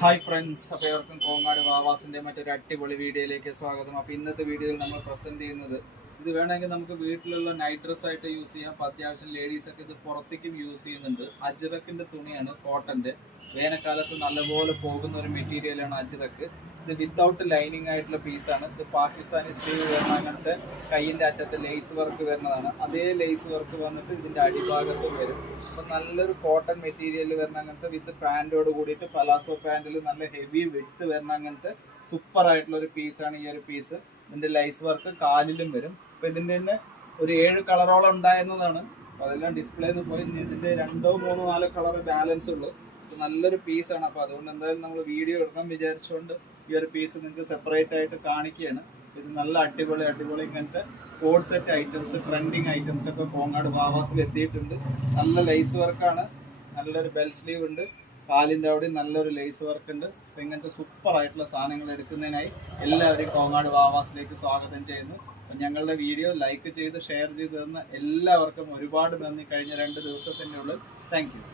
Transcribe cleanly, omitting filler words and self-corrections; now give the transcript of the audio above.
Hi friends, അപ്പോൾ എവർക്കും കോങ്ങാട് വാവാസിൻ്റെ മറ്റൊരു അടിപൊളി വീഡിയോയിലേക്ക് സ്വാഗതം. അപ്പോൾ ഇന്നത്തെ വീഡിയോയിൽ നമ്മൾ പ്രസൻറ്റ് ചെയ്യുന്നത് ഇത് വേണമെങ്കിൽ നമുക്ക് വീട്ടിലുള്ള നൈറ്റ് ഡ്രസ് ആയിട്ട് യൂസ് ചെയ്യാം. അപ്പോൾ അത്യാവശ്യം ലേഡീസൊക്കെ ഇത് പുറത്തേക്കും യൂസ് ചെയ്യുന്നുണ്ട്. അജ്രക്കിൻ്റെ തുണിയാണ്, കോട്ടൻ്റെ. വേനൽക്കാലത്ത് നല്ലപോലെ പോകുന്ന ഒരു മെറ്റീരിയലാണ് അജ്രക്ക്. ഇത് വിത്തൗട്ട് ലൈനിങ് ആയിട്ടുള്ള പീസാണ്. ഇത് പാകിസ്ഥാനി സ്ലീവ് വരുന്ന അങ്ങനത്തെ കയ്യിൻ്റെ അറ്റത്ത് ലേസ് വർക്ക് വരുന്നതാണ്. അതേ ലേസ് വർക്ക് വന്നിട്ട് ഇതിൻ്റെ അടിഭാഗത്തും വരും. അപ്പോൾ നല്ലൊരു കോട്ടൺ മെറ്റീരിയൽ വരുന്ന അങ്ങനത്തെ വിത്ത് പാൻറ്റോട് കൂടിയിട്ട് പലാസോ പാൻറ്റിൽ നല്ല ഹെവി വിഡ്ത്ത് വരുന്ന അങ്ങനത്തെ സൂപ്പർ ആയിട്ടുള്ള ഒരു പീസാണ് ഈ ഒരു പീസ്. ഇതിൻ്റെ ലൈസ് വർക്ക് കാലിലും വരും. അപ്പോൾ ഇതിൻ്റെ തന്നെ ഒരു 7 കളറോളം ഉണ്ടായിരുന്നതാണ്. അപ്പോൾ അതെല്ലാം ഡിസ്പ്ലേന്ന് പോയി. ഇതിൻ്റെ 2, 3, 4 കളർ ബാലൻസ് ഉള്ളു. നല്ലൊരു പീസാണ്. അപ്പോൾ അതുകൊണ്ട് എന്തായാലും നമ്മൾ വീഡിയോ എടുക്കാൻ വിചാരിച്ചുകൊണ്ട് ഈ ഒരു പീസ് നിങ്ങൾക്ക് സെപ്പറേറ്റ് ആയിട്ട് കാണിക്കുകയാണ്. ഇത് നല്ല അടിപൊളി ഇങ്ങനത്തെ code set items, trending items ഒക്കെ കോങ്ങാട് വാവാസിൽ എത്തിയിട്ടുണ്ട്. നല്ല ലേസ് വർക്കാണ്, നല്ലൊരു ബെൽ സ്ലീവ് ഉണ്ട്, കാലിൻ്റെ അവിടെ നല്ലൊരു ലേസ് വർക്ക് ഉണ്ട്. അപ്പോൾ ഇങ്ങനത്തെ സൂപ്പർ ആയിട്ടുള്ള സാധനങ്ങൾ എടുക്കുന്നതിനായി എല്ലാവരെയും കോങ്ങാട് വാവാസിലേക്ക് സ്വാഗതം ചെയ്യുന്നു. അപ്പം ഞങ്ങളുടെ വീഡിയോ ലൈക്ക് ചെയ്ത് ഷെയർ ചെയ്ത് തന്ന എല്ലാവർക്കും ഒരുപാട് നന്ദി. കഴിഞ്ഞ 2 ദിവസത്തിൻ്റെ ഉള്ളിൽ താങ്ക് യു.